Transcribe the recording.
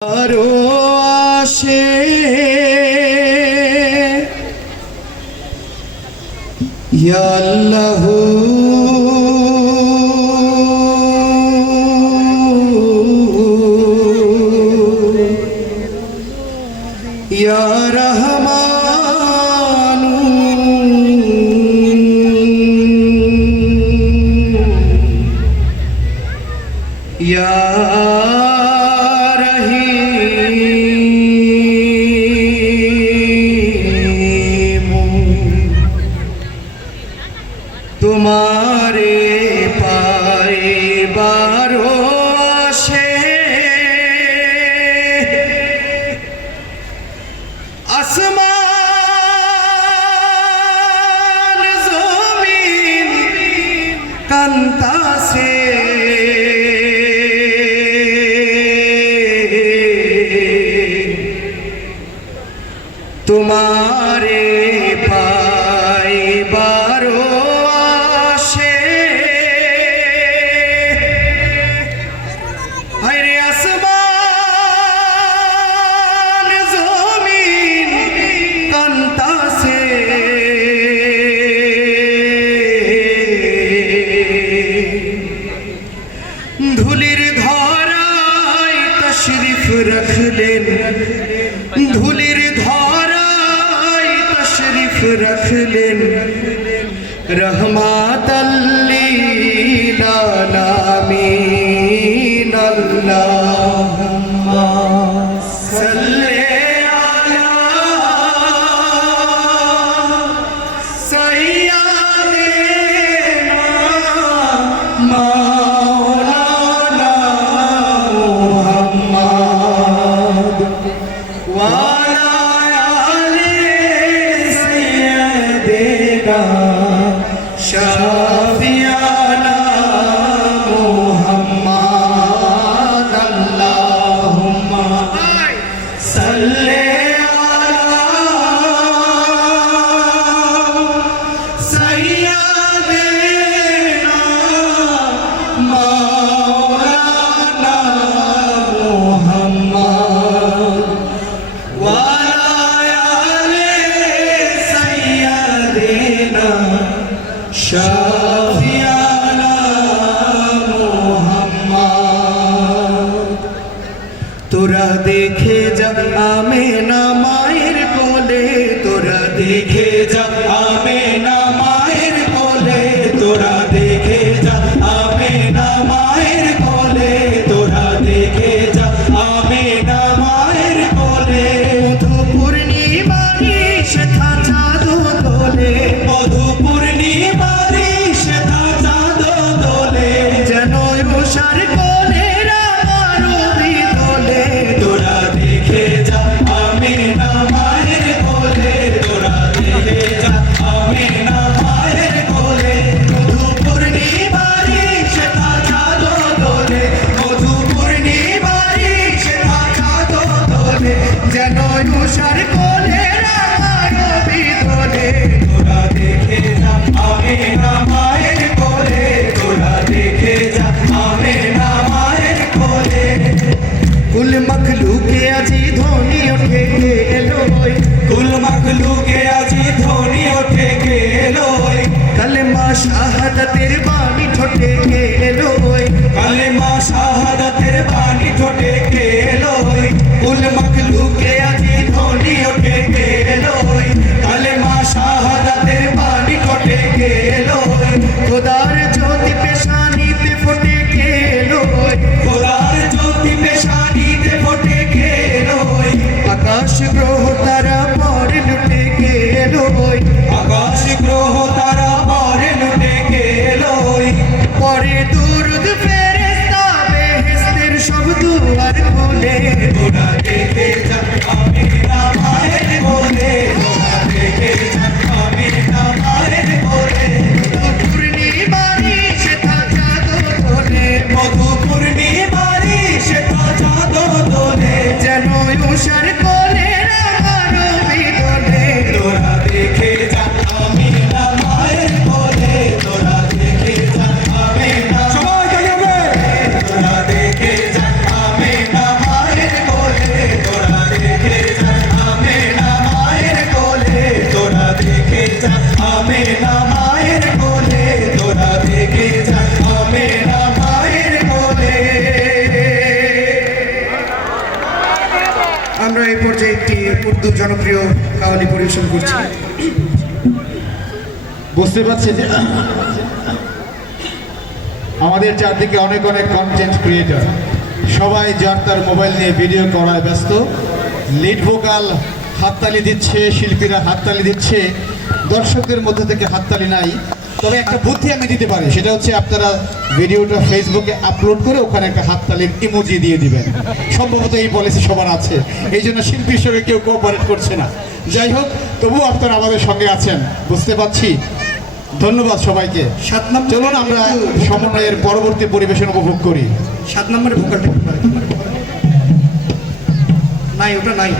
আরো আসে ইয়া আল্লাহ ইয়া রহমান ইয়া तुम्हारे पाए बारो आशे आसमान ज़मीन कांता से तुम्हारे पाए बारो धूलिर धाराय तशरीफ रख लेन धूलिर धाराय तशरीफ रख लेन रहमतल लिल आलमीन अल्लाहुम्मा सल्ली अला सय्यिदना शाफियाना मुहम्मद अल्लाहुम्मा सल्ली अला सय्यिदना मौलाना मुहम्मद वा शाफियाना मुहम्मद तोरा देखे जा आमेना माয়ের কোলে তোরা देखे जा आमेना माয়ের কোলে তোরা देखे जा आमेना माয়ের কোলে তোরা देखे जा आमेना माয়ের কোলে মধু পূর্ণিমারি সেথা চাঁদ দোলে মধু পূর্ণিমা कुल मखलूके आजी धोनी उठे के एलोय कुल मखलूके आजी धोनी उठे के एलोय कलमा शहादतेर बानी ठोटे के एलोय कलमा शहादतेर बानी ठोटे के एलोय कुल मखलूके आजी धोनी उठे के एलोय कलमा शहादतेर बानी ठोटे के एलोय खुदार ज्योति पेशानी ते फुटे के एलोय खुदार ज्योति पेशानी आकाश ग्रह तारा पर लुटे के एलोय आकाश ग्रह तारा पर लुटे के एलोय परे दुरूद फेरेस्ता बेहेस्तेर सब दुआर खोले तोरा देखे जा आमेना माয়ের কোলে तोरा देखे जा आमेना माয়ের কোলে পূর্ণিমারি সেথা চাঁদ দোলে মধু পূর্ণিমারি সেথা চাঁদ দোলে যেন উষার কোলে রামারো বিদোলে তোরা দেখে যা আমিনা মায়ের কোলে তোরা দেখে যা আমিনা সবাই গাইবে তোরা দেখে যা আমিনা মায়ের কোলে আমরা এই পর্যায়ে একটি উর্দু জনপ্রিয় কাওয়ালি পরিবেশন করছি। বুঝতে পারছি যে আমাদের চারদিকে অনেক অনেক কন্টেন্ট ক্রিয়েটর, সবাই যার তার মোবাইল নিয়ে ভিডিও করায় ব্যস্ত। লিড ভোকাল হাততালি দিচ্ছে, শিল্পীরা হাততালি দিচ্ছে, দর্শকদের মধ্যে থেকে হাততালি নাই। তবে একটা বুদ্ধি আমি দিতে পারি, সেটা হচ্ছে আপনারা ভিডিওটা ফেসবুকে আপলোড করে ওখানে একটা হাততালির ইমোজি দিয়ে দিবেন। সম্ভবত এই পলিসি সবার আছে, এই জন্য শিল্পী হিসেবে কেউ কোঅপারেট করছে না। যাই হোক, তবুও আপনারা আমাদের সঙ্গে আছেন, বুঝতে পারছি। ধন্যবাদ সবাইকে। 7 নম্বর চলুন আমরা সমন্বয়ের পরবর্তী পরিবেশন উপভোগ করি। 7 নম্বরে ভোকালটা নাই, ওটা নাই।